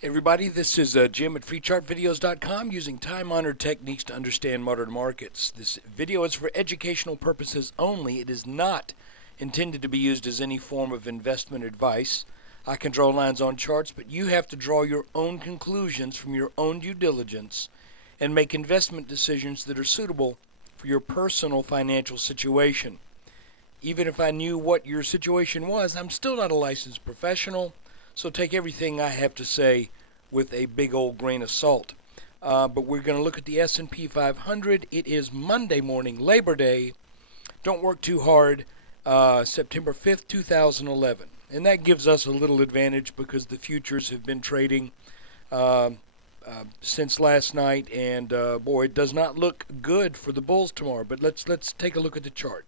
Everybody, this is Jim at FreeChartVideos.com using time-honored techniques to understand modern markets. This video is for educational purposes only. It is not intended to be used as any form of investment advice. I can draw lines on charts, but you have to draw your own conclusions from your own due diligence and make investment decisions that are suitable for your personal financial situation. Even if I knew what your situation was, I'm still not a licensed professional. So take everything I have to say with a big old grain of salt. But we're going to look at the S&P 500. It is Monday morning, Labor Day. Don't work too hard. September 5th, 2011. And that gives us a little advantage because the futures have been trading since last night. And boy, it does not look good for the bulls tomorrow. But let's take a look at the chart.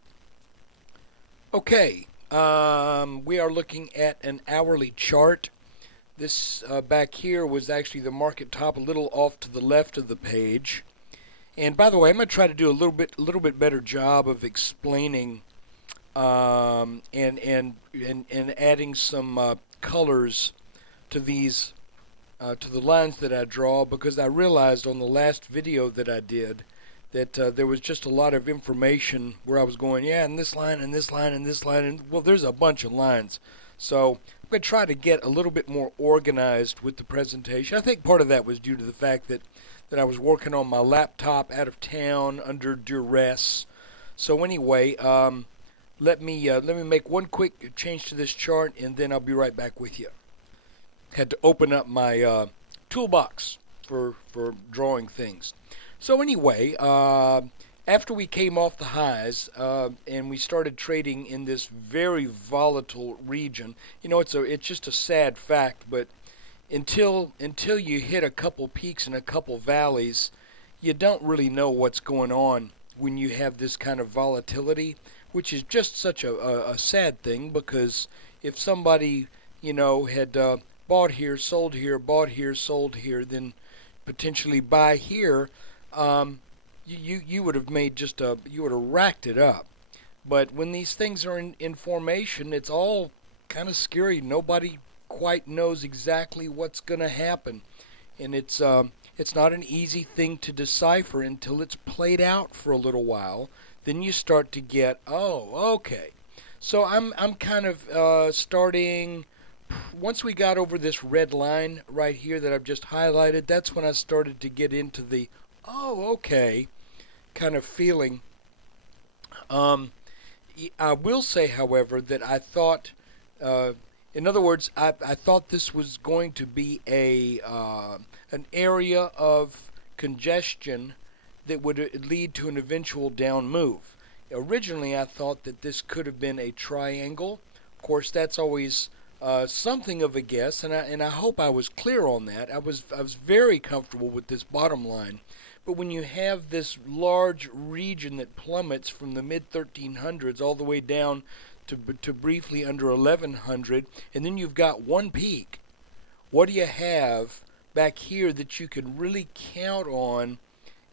Okay. We are looking at an hourly chart. This back here was actually the market top, a little off to the left of the page. And by the way, I'm going to try to do a little bit better job of explaining and adding some colors to these to the lines that I draw, because I realized on the last video that I did that there was just a lot of information where I was going, yeah, and this line, and this line, and this line, and well, there's a bunch of lines. So I'm going to try to get a little bit more organized with the presentation. I think part of that was due to the fact that I was working on my laptop out of town under duress. So anyway, let me make one quick change to this chart, and then I'll be right back with you. Had to open up my toolbox for drawing things. So anyway, after we came off the highs and we started trading in this very volatile region, you know, it's just a sad fact, but until you hit a couple peaks and a couple valleys, you don't really know what's going on when you have this kind of volatility, which is just such a sad thing, because if somebody, you know, had bought here, sold here, bought here, sold here, then potentially buy here, you would have made you would have racked it up. But when these things are in formation, it's all kind of scary. Nobody quite knows exactly what's going to happen, and it's not an easy thing to decipher until it's played out for a little while. Then you start to get, oh, okay. So I'm kind of starting. Once we got over this red line right here that I've just highlighted, that's when I started to get into the oh, okay, kind of feeling. I will say, however, that I thought, in other words, I thought this was going to be an area of congestion that would lead to an eventual down move. Originally, I thought that this could have been a triangle. Of course, that's always something of a guess, and I hope I was clear on that. I was very comfortable with this bottom line. But when you have this large region that plummets from the mid-1300s all the way down to briefly under 1100, and then you've got one peak, what do you have back here that you can really count on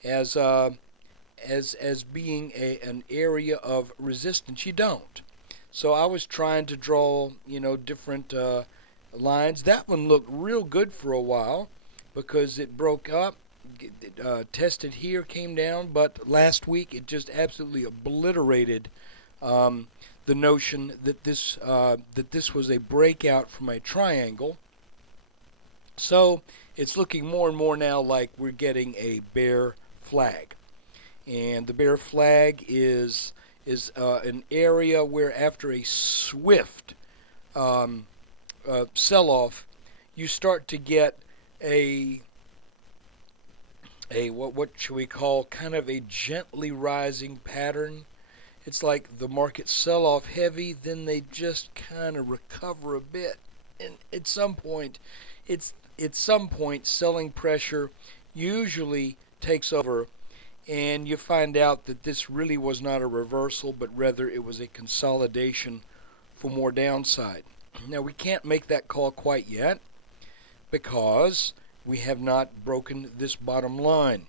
as being an area of resistance? You don't. So I was trying to draw, you know, different lines. That one looked real good for a while because it broke up. Tested here, came down, but last week it just absolutely obliterated the notion that this was a breakout from a triangle. So it's looking more and more now like we're getting a bear flag, and the bear flag is an area where after a swift sell-off, you start to get a what should we call, kind of a gently rising pattern. It's like the market sell off heavy, then they just kind of recover a bit, and at some point selling pressure usually takes over, and you find out that this really was not a reversal, but rather it was a consolidation for more downside. Now, we can't make that call quite yet because we have not broken this bottom line.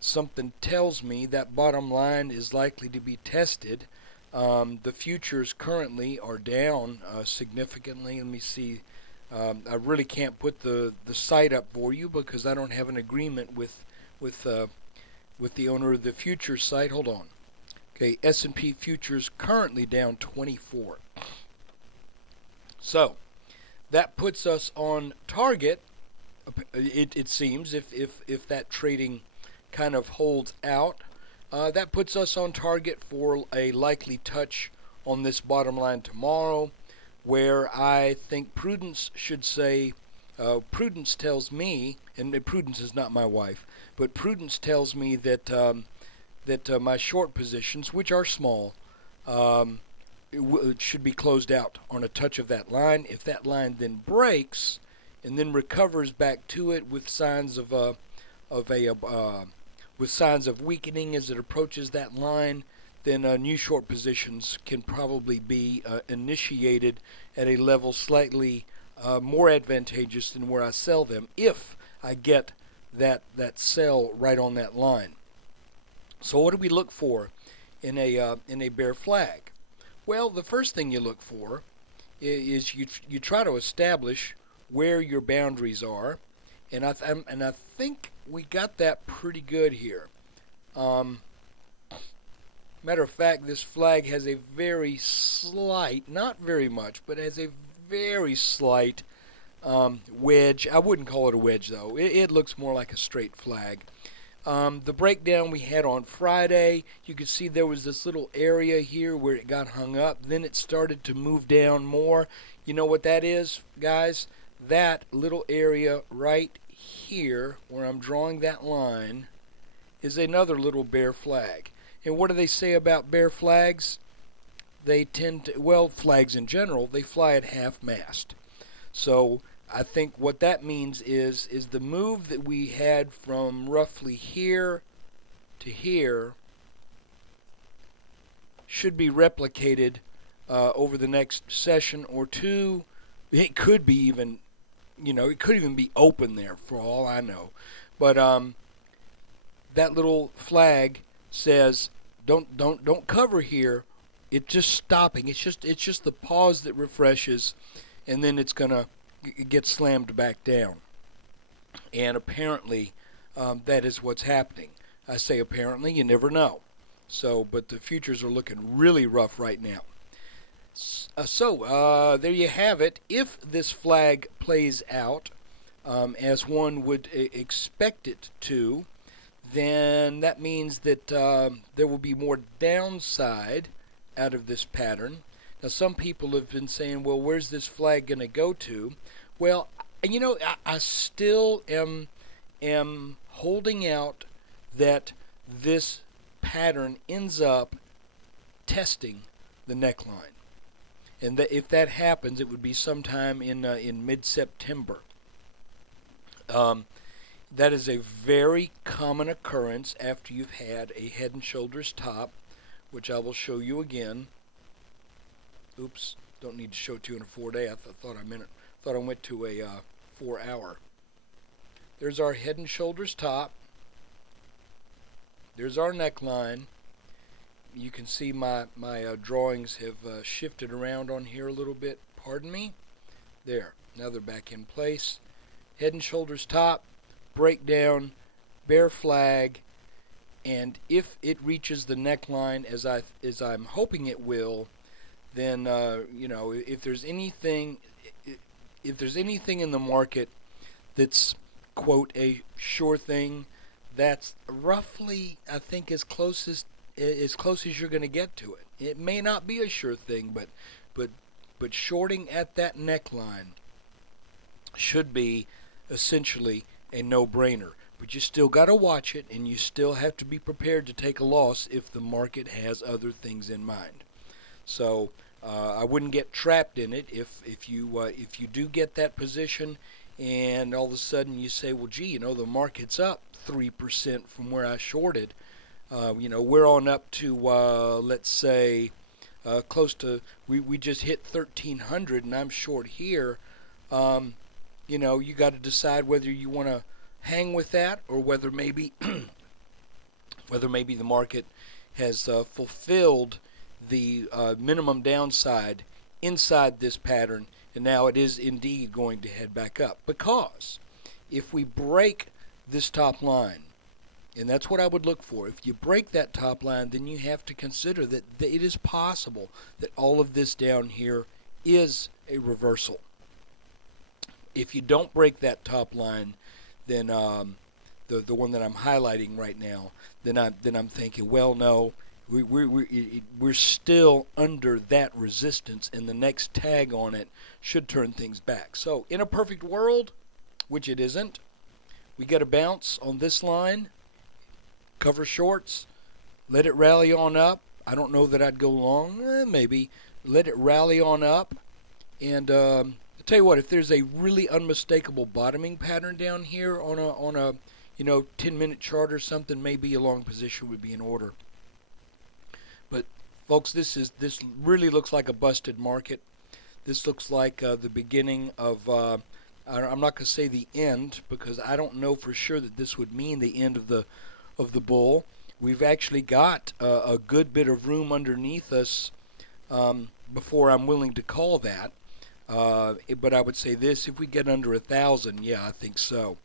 Something tells me that bottom line is likely to be tested. The futures currently are down significantly. Let me see I really can't put the site up for you because I don't have an agreement with the owner of the futures site. Hold on. Okay, S&P futures currently down 24. So that puts us on target. It seems if that trading kind of holds out, that puts us on target for a likely touch on this bottom line tomorrow, where I think prudence should say, prudence tells me, and prudence is not my wife, but prudence tells me that my short positions, which are small, it should be closed out on a touch of that line. If that line then breaks and then recovers back to it with signs of weakening as it approaches that line, then new short positions can probably be initiated at a level slightly more advantageous than where I sell them if I get that sell right on that line. So what do we look for in a bear flag? Well, the first thing you look for is you try to establish where your boundaries are, and I think we got that pretty good here. Matter of fact, this flag has a very slight, not very much, but has a very slight wedge. I wouldn't call it a wedge though. It looks more like a straight flag. The breakdown we had on Friday, you could see there was this little area here where it got hung up. Then it started to move down more. You know what that is, guys? That little area right here where I'm drawing that line is another little bear flag. And what do they say about bear flags? They tend to, well, flags in general, they fly at half-mast. So I think what that means is the move that we had from roughly here to here should be replicated over the next session or two. It could be even, it could even be open there for all I know. But that little flag says don't cover here. It's just stopping. It's just the pause that refreshes, and then it's gonna get slammed back down. And apparently, that is what's happening. I say apparently, you never know. So, but the futures are looking really rough right now. So there you have it. If this flag plays out as one would expect it to, then that means that there will be more downside out of this pattern. Now, some people have been saying, well, where's this flag going to go to? Well, I still am holding out that this pattern ends up testing the neckline. And that if that happens, it would be sometime in mid-September. That is a very common occurrence after you've had a head and shoulders top, which I will show you again. Oops, don't need to show it to you in a 4-day. I thought I went to a 4-hour. There's our head and shoulders top. There's our neckline. You can see my drawings have shifted around on here a little bit. Pardon me. There. Now they're back in place. Head and shoulders top, breakdown, bear flag, and if it reaches the neckline as I'm hoping it will, then if there's anything in the market that's quote a sure thing, that's roughly, I think, as close as you're going to get to it. It may not be a sure thing, but shorting at that neckline should be essentially a no-brainer. But you still got to watch it, and you still have to be prepared to take a loss if the market has other things in mind. So I wouldn't get trapped in it if you do get that position, and all of a sudden you say, well, gee, the market's up 3% from where I shorted. We're on up to let's say close to we just hit 1,300, and I'm short here. You got to decide whether you want to hang with that or whether maybe the market has fulfilled the minimum downside inside this pattern And now it is indeed going to head back up, because if we break this top line, and that's what I would look for, if you break that top line, then you have to consider that it is possible that all of this down here is a reversal. If you don't break that top line, then the one that I'm highlighting right now, then I'm thinking, well, no, we're still under that resistance, and the next tag on it should turn things back. So in a perfect world, which it isn't, we get a bounce on this line, cover shorts, let it rally on up. I don't know that I'd go long, maybe let it rally on up, and I'll tell you what, if there's a really unmistakable bottoming pattern down here on a 10-minute chart or something, maybe a long position would be in order. But folks, this really looks like a busted market. This looks like the beginning of, I'm not going to say the end, because I don't know for sure that this would mean the end of the bull. We've actually got a good bit of room underneath us before I'm willing to call that. But I would say this: if we get under 1,000, yeah, I think so.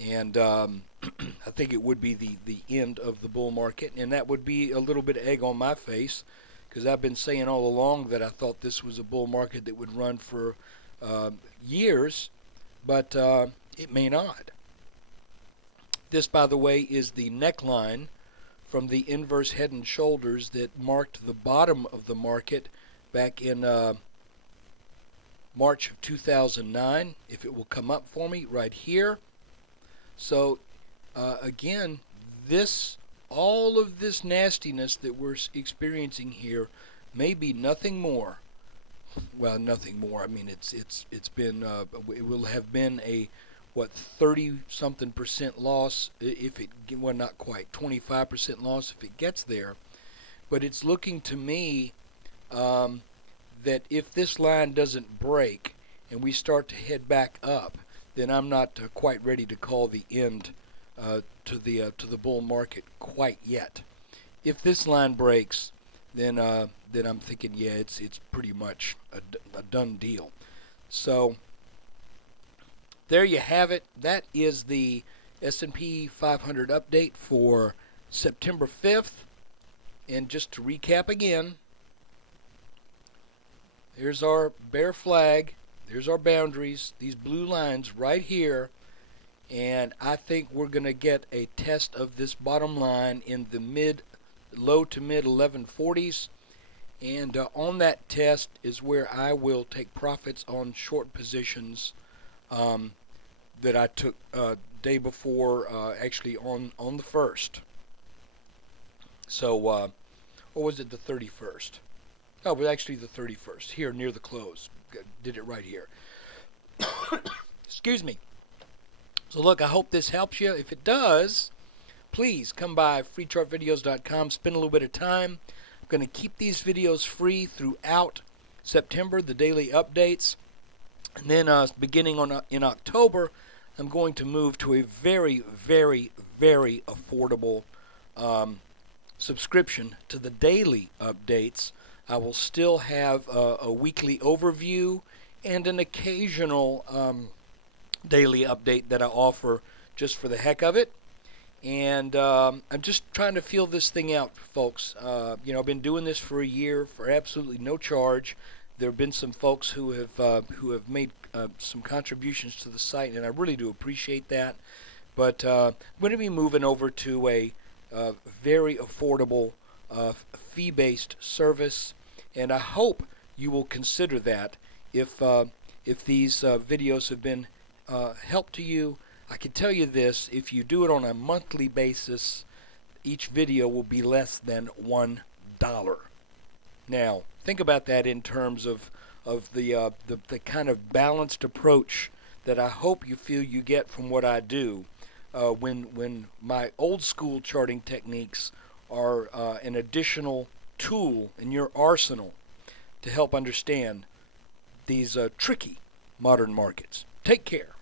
And I think it would be the end of the bull market, and that would be a little bit of egg on my face, because I've been saying all along that I thought this was a bull market that would run for years, but it may not. This, by the way, is the neckline from the inverse head and shoulders that marked the bottom of the market back in March of 2009. If it will come up for me right here. So again, all of this nastiness that we're experiencing here may be nothing more. Well, nothing more. I mean, it's been it will have been a 30-something% loss if it, well, not quite 25% loss if it gets there. But it's looking to me that if this line doesn't break and we start to head back up, then I'm not quite ready to call the end to the bull market quite yet. If this line breaks, then I'm thinking, yeah, it's pretty much a done deal. So there you have it. That is the S&P 500 update for September 5th. And just to recap again, here's our bear flag. There's our boundaries, these blue lines right here, and I think we're going to get a test of this bottom line in the low to mid 1140s, and on that test is where I will take profits on short positions that I took day before, actually on the 1st. So, or was it the 31st? Oh, it was actually the 31st, here near the close. Did it right here. Excuse me. So look, I hope this helps you. If it does, please come by freechartvideos.com, spend a little bit of time. I'm going to keep these videos free throughout September, the daily updates. And then beginning in October, I'm going to move to a very, very, very affordable subscription to the daily updates. I will still have a weekly overview and an occasional daily update that I offer just for the heck of it. And I'm just trying to feel this thing out, folks. I've been doing this for a year for absolutely no charge. There have been some folks who have made some contributions to the site, and I really do appreciate that. But I'm going to be moving over to a very affordable fee-based service, and I hope you will consider that if these videos have been help to you. I can tell you this: if you do it on a monthly basis, each video will be less than $1. Now, think about that in terms of the kind of balanced approach that I hope you feel you get from what I do. When my old school charting techniques are an additional tool in your arsenal to help understand these tricky modern markets. Take care.